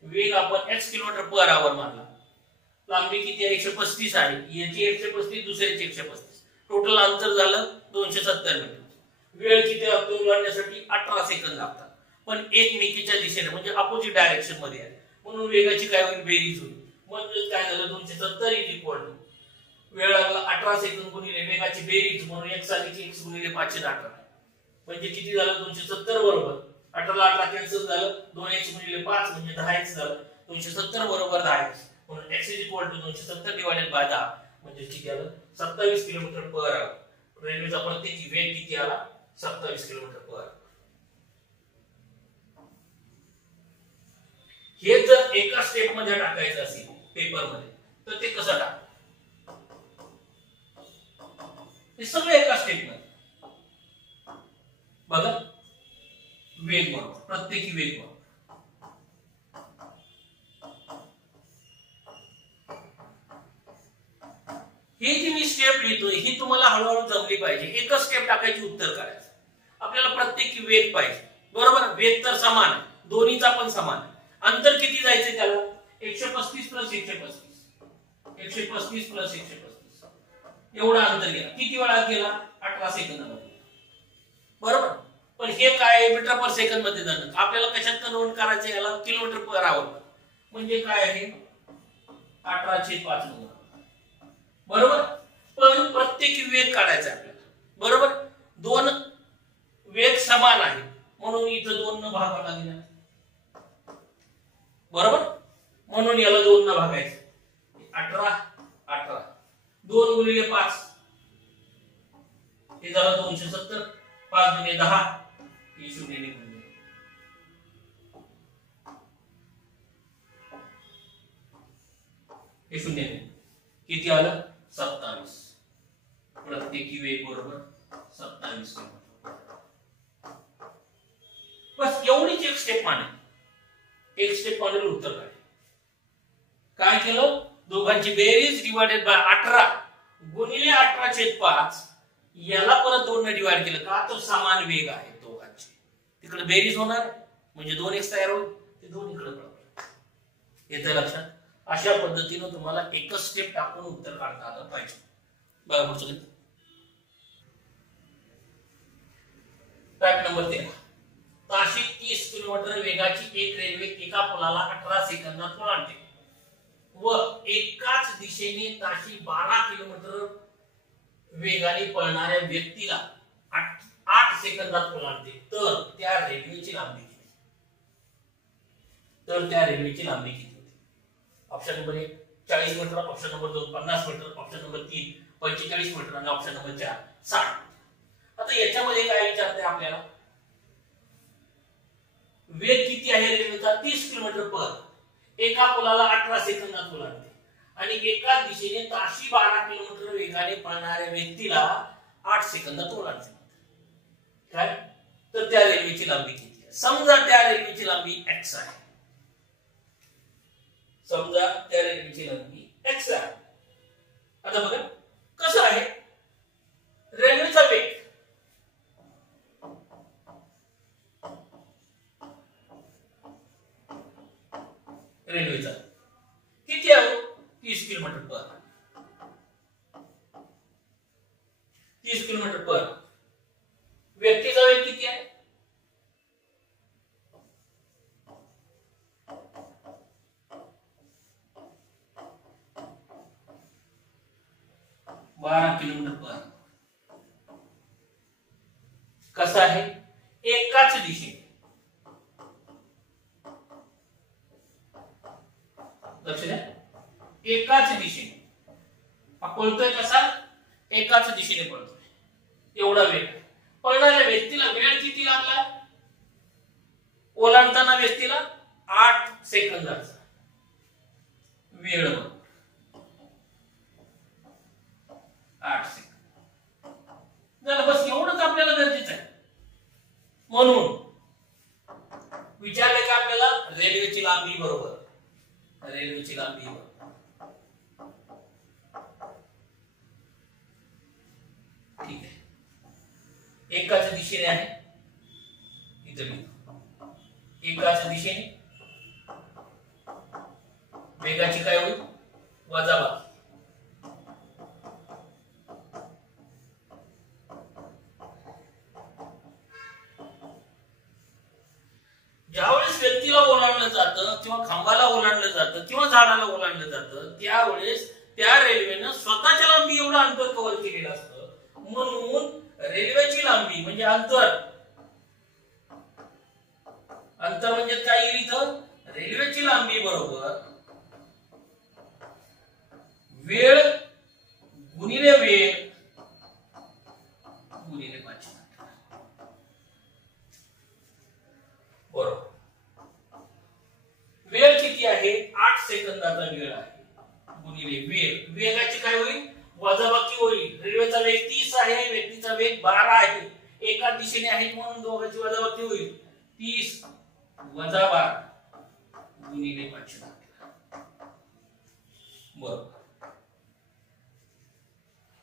वेग आपण x किलोमीटर पर आवर मानला. लांबी किती आहे 135 आहे. याची 135 दुसऱ्याची 135 टोटल अंतर झालं 270 मीटर. वेळ किती लागतो उलाढण्यासाठी 18 सेकंद लागतात. पण एकमेकीच्या दिशेने म्हणजे अपोजिट डायरेक्शन मध्ये आहे म्हणून वेगाची काय होईल बेरीज होईल. म्हणजे काय झालं 270 इज इक्वल टू वेळ लागला 18 सेकंद गुणिले वेगाची बेरीज म्हणून x अधिक x गुणिले 518 म्हणजे किती झालं 270 बरोबर 18 ला 18 कॅन्सल झालं 2x गुणिले 5 म्हणजे 10x झालं 270 बरोबर 10x. म्हणून x is equal to 270 divided by 10 म्हणजे किती आलं 27 किलोमीटर पर आवर. रेल्वेचा प्रत्येकी वेग किती आला 27 किलोमीटर पर आवर. हे जर एका स्टेप मध्ये टाकायचं असेल पेपर मध्ये तर ते कसं टाक हे सगळं एका स्टेप मध्ये बघा. वेग बरोबर प्रत्येकी वेग बरोबर ही जी मी स्टेप लिहितोय ही तुम्हाला हळूहळू जमली पाहिजे. एकच स्टेप टाकायची उत्तर करायचं. आपल्याला प्रत्येकी वेग पाहिजे बरोबर. वेग तर समान आहे दोन्हीचा पण समान आहे. अंतर किती जायचे त्याला 135 प्लस 135 एवढा अंतर गेला. किती वेळात गेला 18 सेकंदामध्ये बरोबर. पण हे काय मीटर पर सेकंद मध्ये जाणं आपल्याला कशात कन्वर्ट करायचं याला किलोमीटर पर आवर म्हणजे काय आहे 18/5 बरोबर. पण प्रत्येकी वेग काढायचा आपल्याला बरोबर. दोन वेग समान आहे म्हणून इथं 2 न भागावं लागेल बरोबर. म्हणून याला 2 न भागायचं 18 2 गुणिले 5 हे झालं 270 5 गुणिले 10 हे 0 निघून गेलं. हे 0 किती आलं 27 प्रत्येकी वेग बरोबर 27 किलोमीटर. बस एवढीच एक स्टेप मांडली. एक स्टेप मांडलं उत्तर काय केलं? दोघांची बेरीज डिवाइडेड बाय 18 गुणिले 18/5 याला परत 2 ने डिवाइड केलं का तर समान वेग आहे दोघांचे. तिकडे बेरीज होणार म्हणजे 2x तयार होईल, ते 2 इकडे पडतात. येतं लक्षात? अशा पद्धतीने तुम्हाला एकच स्टेप टाकून उत्तर काढता आलं पाहिजे. बघा पुढचं फॅक्ट नंबर 13. ताशी 30 किलोमीटर वेगाची एक रेल्वे एका पुलाला 18 सेकंदात ओलांडते व एकाच दिशेने ताशी 12 किलोमीटर वेगाने पळणाऱ्या व्यक्तीला 8 सेकंदात ओलांडते, तर त्या रेल्वेची लांबी किती? होती? Option number 1 40 metre, option number 2 50 metre, option number 3 45 metre आणि ऑप्शन नंबर 4 60. आता याच्यामध्ये काय विचारते आपल्याला? वेग किती आहे रेल्वेचा? 30 किलोमीटर पर. एका पुलाला 18 सेकंदात ओलांडते आणि एका दिशेने ताशी 12 किलोमीटर वेगाने पळणाऱ्या व्यक्तीला 8 सेकंदात ओलांडते. काय? तर त्या रेल्वेची लांबी किती आहे? समजा त्या रेल्वेची लांबी x आहे. आता बघा कसं आहे रेल्वेचा वेग. रेल्वेचा किती आहे? 30 किलोमीटर पर. 30 किलोमीटर पर. व्यक्तीचा वेग किती आहे? बारा किलोमीटर पर. कसं आहे? एकाच दिशेने. लक्ष द्या, एकाच दिशेने पळतोय. कसा? एकाच दिशेने पळतोय. एवढा वेग. पळणाऱ्या व्यक्तीला वेळ किती लागला? ओलांडताना व्यक्तीला 8 सेकंदाचा वेळ. 8 सेकंद झालं. बस एवढंच आपल्याला गरजेचं आहे. म्हणून विचारले का आपल्याला रेल्वेची लांबी बरोबर. रेल्वेची लांबी ठीक आहे. एकाच दिशेने आहे. इथं एकाच दिशेने वेगाची काय होईल? वजाबाकी. ज्यावेळेस व्यक्तीला ओलांडलं जातं किंवा खांबाला ओलांडलं जातं किंवा झाडाला ओलांडलं जातं त्यावेळेस त्या रेल्वेनं स्वतःच्या लांबी एवढं अंतर कव्हर केलेलं असतं. म्हणून रेल्वेची लांबी म्हणजे अंतर म्हणजे काय येईल इथं? रेल्वेची लांबी बरोबर वेळ गुणिले वेग गुणिले 5. बरोबर. वेळ किती आहे? 8 सेकंदाचा वेळ आहे गुणिले वेग. वेगाची काय होईल? वजाबाकी होईल. रेल्वेचा वेग 30 आहे, व्यक्तीचा वेग 12 आहे. एका दिशेने आहेत म्हणून दोघांची वजाबाकी होईल. 30 वजा 12 गुणिले 5. बरोबर.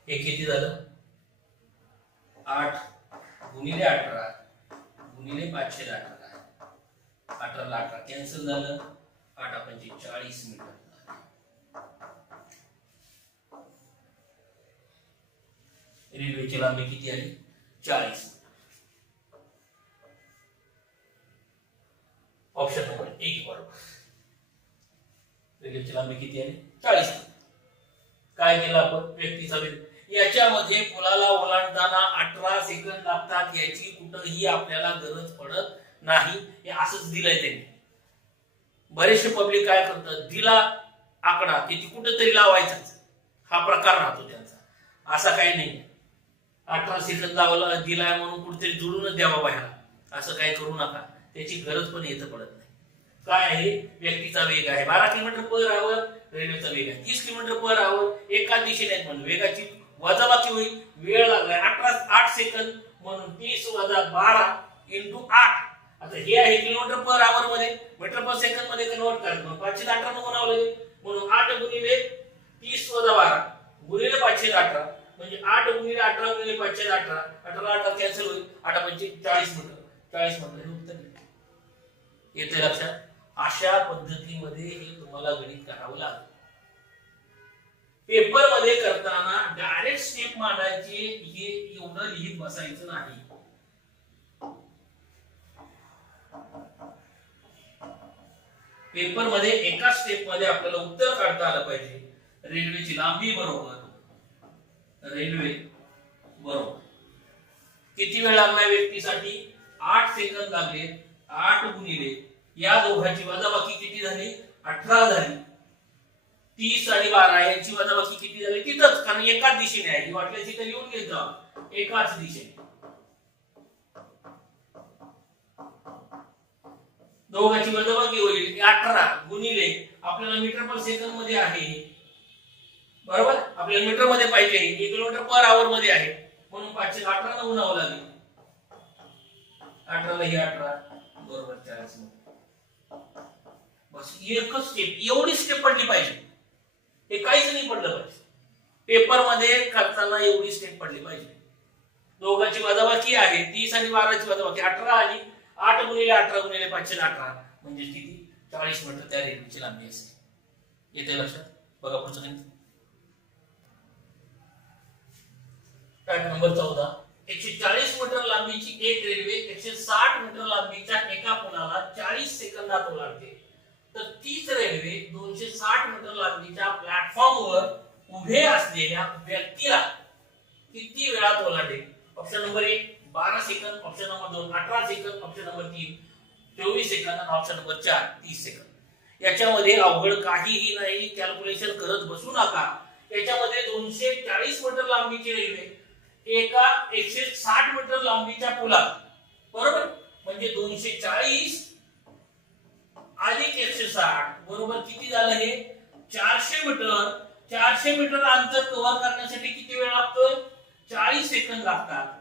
हे किती झालं? 8 गुणिले 18 गुणिले 518. 18 ला 18 कॅन्सल झालं. 8 म्हणजे 40 मीटर. रेल्वेची लांबी किती आली? 40. ऑप्शन नंबर 1 बरोबर. रेल्वेची लांबी किती आली? 40. काय केलं आपण? व्यक्तीचा वेग. याच्यामध्ये पुलाला ओलांडताना 18 सेकंद लागतात याची कुठेही आपल्याला गरज पडत नाही. हे असंच दिलंय त्यांनी. बरेचसे पब्लिक काय करतात? दिला आकडा किती कुठेतरी लावायचा हा प्रकार राहतो त्यांचा. असा काही नाही. 18 सेकंद लावला दिलाय म्हणून कुठेतरी जुळूनच द्यावा बाहेर. असं काय करू नका. त्याची गरज पण येतं पडत नाही. काय आहे? व्यक्तीचा वेग आहे 12 किलोमीटर पर आवर. रेल्वेचा वेग आहे 30 किलोमीटर पर आवर. एका दिशेने आहेत म्हणून वेगाची वजाबाकी होईल, वेळ लागलाय 8 सेकंद, म्हणून 30 - 12 × 8. आता हे आहे किलोमीटर पर आवर मध्ये, मीटर पर सेकंद मध्ये कन्वर्ट करायचं, मग 518 म्हणावं लागेल. म्हणून 8 × 30 - 12 गुणिले 518, म्हणजे 8 × 18 गुणिले 518, 18 कॅन्सल होईल, 8 × 5 = 40 मीटर. 40 मीटर हे उत्तर येते लक्षात. अशा पद्धतीमध्ये हे तुम्हाला गणित करावं लागेल. पेपर मध्ये करताना डायरेक्ट स्टेप मांडायचे, हे एवढं लिहित बसायचं नाही. पेपर मध्ये एका स्टेप मध्ये आपल्याला उत्तर काढता आलं पाहिजे. रेल्वेची लांबी बरोबर, रेल्वे बरोबर किती वेळ लागला व्यक्तीसाठी, 8 सेकंद लागले. 8 गुणिले या दोघांची वजाबाकी किती झाली, 18 झाली. 30 आणि 12 यांची वजाबाकी किती झाली, तिथंच, कारण एकाच दिशेने आहे. वाटल्याची तर लिहून घेत जा, एकाच दिशेने. दोघांची वजाबाकी होईल 18 गुणिले आपल्याला मीटर पर सेकंद मध्ये आहे, बरोबर, आपल्याला मीटर मध्ये पाहिजे, 1 किलोमीटर पर आवर मध्ये आहे, म्हणून 518 न गुणावं लागेल. 18 ला ही 18 बरोबर 40 मध्ये. बस एकच स्टेप, एवढी स्टेप पडली पाहिजे, हे काहीच नाही पडलं पाहिजे. पेपर मध्ये करताना एवढी स्टेप पडली पाहिजे. दोघांची वजाबाकी आहे, 30 आणि 12 ची वजाबाकी 18 आली. 8 गुणिले 18 गुणिले 518 म्हणजे किती, 40 मीटर त्या रेल्वेची लांबी असते. येते लक्षात. बघा पुढचं गणित. पॅट नंबर 14. 140 मीटर लांबीची एक रेल्वे 160 मीटर लांबीच्या एका पुलाला 40 सेकंदात ओलांडते, तर तीच रेल्वे 260 मीटर लांबीच्या प्लॅटफॉर्मवर उभे असलेल्या व्यक्तीला किती वेळात ओलांडेल. ऑप्शन नंबर 1 12 सेकंद, ऑप्शन नंबर 2 18 सेकंद, ऑप्शन नंबर 3 24 सेकंद आणि ऑप्शन नंबर 4 30 सेकंद. याच्यामध्ये अवघड काहीही नाही, कॅल्क्युलेशन करत बसू नका. याच्यामध्ये 240 मीटर लांबीची रेल्वे एका 160 मीटर लांबीच्या पुलात, बरोबर, म्हणजे 240 अधिक 160 बरोबर किती झालं, हे 400 मीटर. 400 मीटर अंतर कव्हर करण्यासाठी किती वेळ लागतोय, 40 सेकंद लागतात.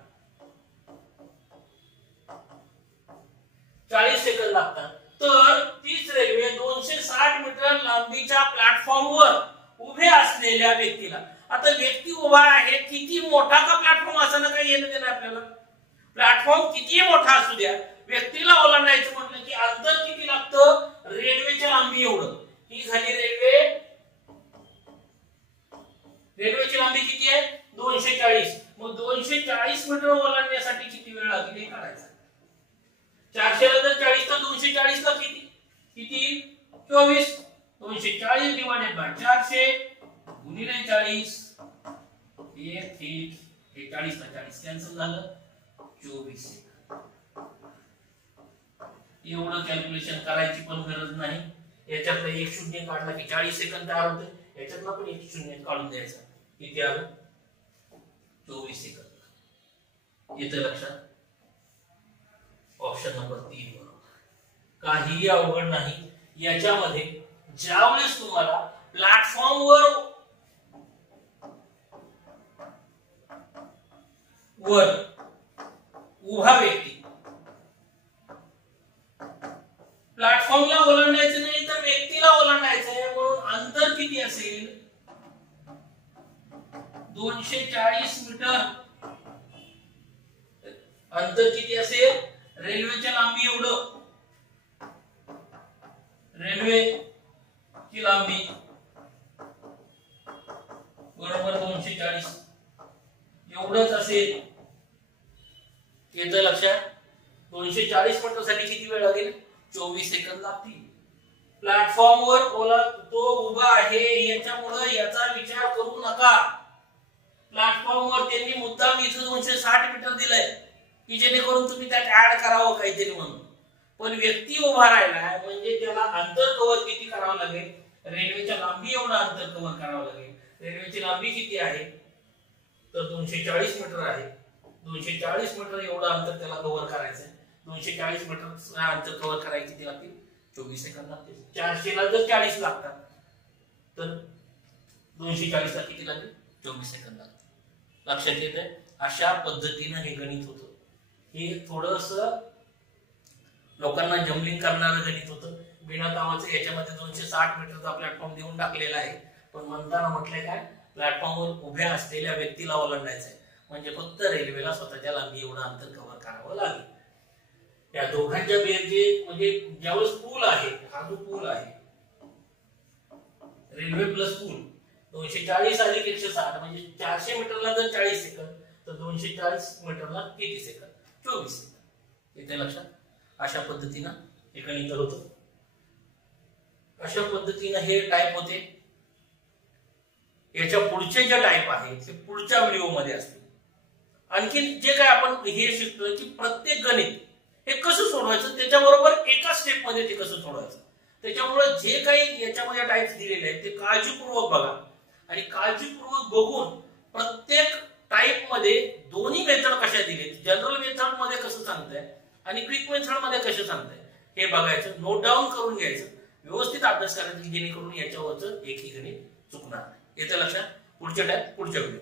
40 सेकंद लागतात. तर तीच रेल्वे 260 मीटर लांबीच्या प्लॅटफॉर्मवर उभे असलेल्या व्यक्तीला, आता व्यक्ती उभा आहे, किती मोठा का प्लॅटफॉर्म असणं काही येणं देणं आपल्याला. प्लॅटफॉर्म किती मोठा असू द्या, व्यक्तीला ओलांडायचं म्हटलं की अंतर किती लागतं, रेल्वेच्या लांबी एवढं. ही झाली रेल्वे, रेल्वेची लांबी किती आहे 240. मग 240 मीटर ओलांडण्यासाठी किती वेळ लागेल हे काढायचं. 400 ला जर 40 तर 240 ला किती किती 24. 240 डिवाइडेड बाय 400 गुणिले 40 हे ठीक, हे 40 ला 40 कॅन्सल झालं, 24 सेकंद. एवढं कॅल्क्युलेशन करायची पण गरज नाही. याच्यातलं एक शून्य काढला की 40 सेकंद तयार होते. याच्यातला पण एक शून्य काढून द्यायचा, किती आलं 24 सेकंद. येतं लक्षात. ऑप्शन नंबर 3 बरोबर. काहीही अवघड नाही. याच्यामध्ये ज्यावेळेस तुम्हाला प्लॅटफॉर्मवर उभा व्यक्ती, प्लॅटफॉर्मला ओलांडायचं नाही तर व्यक्तीला ओलांडायचं आहे, म्हणून अंतर किती असेल 240 मीटर. अंतर किती असेल, रेल्वेच्या लांबी एवढं, रेल्वेची लांबी बरोबर 240 एवढंच असेल. येतं लक्षात. 240 मीटरसाठी किती वेळ लागेल, 24 सेकंद लागतील. प्लॅटफॉर्मवर तो उभा आहे, याच्यामुळे याचा विचार करू नका. प्लॅटफॉर्मवर त्यांनी मुद्दाम इथं 260 मीटर दिलंय की जेणेकरून तुम्ही त्यात ऍड करावं काहीतरी म्हणून. पण व्यक्ती उभा राहिला म्हणजे त्याला अंतर कव्हर किती करावं लागेल, रेल्वेच्या लांबी एवढं अंतर कव्हर करावं लागेल. रेल्वेची लांबी किती आहे तर 240 मीटर आहे. 240 मीटर एवढं अंतर त्याला कव्हर करायचं. 240 मीटर अंतर कव्हर करायची किती लागतील 24 सेकंद लागतील. 400 ला जर 40 लागतात तर 240 ला किती लागतील 24 सेकंद लागतील. लक्षात येत आहे? अशा पद्धतीनं हे गणित होतं. हे थोडस लोकांना जमलिंग करणारं गणित होतं. बिना कामाचं याच्यामध्ये 260 मीटरचा प्लॅटफॉर्म देऊन टाकलेला आहे, पण म्हणताना म्हटलंय काय, प्लॅटफॉर्मवर उभ्या असलेल्या व्यक्तीला ओलांडायचं आहे, म्हणजे फक्त रेल्वेला स्वतःच्या लांबी एवढं अंतर कव्हर करावं लागेल. या दोघांच्या बेरजे म्हणजे ज्यावेळेस पूल आहे, हा जो पूल आहे रेल्वे प्लस पूल 240 अधिक 160 म्हणजे 400 मीटरला जर 40 सेकंद तर 240 मीटरला किती सेकंद? 24 सेकंद. येते लक्षात? अशा पद्धतीनं हे गणित होतं. अशा पद्धतीनं हे टाईप होते. याच्या पुढचे जे टाईप आहेत ते पुढच्या व्हिडिओमध्ये असतील. आणखी जे काय आपण हे शिकतोय की प्रत्येक गणित हे कसं सोडवायचं, त्याच्याबरोबर एका स्टेप मध्ये ते कसं सोडवायचं. त्याच्यामुळे जे काही याच्यामध्ये टाईप्स दिलेले आहेत ते काळजीपूर्वक बघा आणि काळजीपूर्वक बघून प्रत्येक टाईप मध्ये दोन्ही मेथड कशा दिलेत, जनरल मेथड मध्ये कसं सांगताय आणि क्विक मेथड मध्ये कसं सांगताय हे बघायचं, नोट डाऊन करून घ्यायचं, व्यवस्थित अभ्यास करायचा जेणेकरून याच्यावरचं एकही गणित चुकणार नाही. येतं लक्षात? पुढच्या व्हिडिओ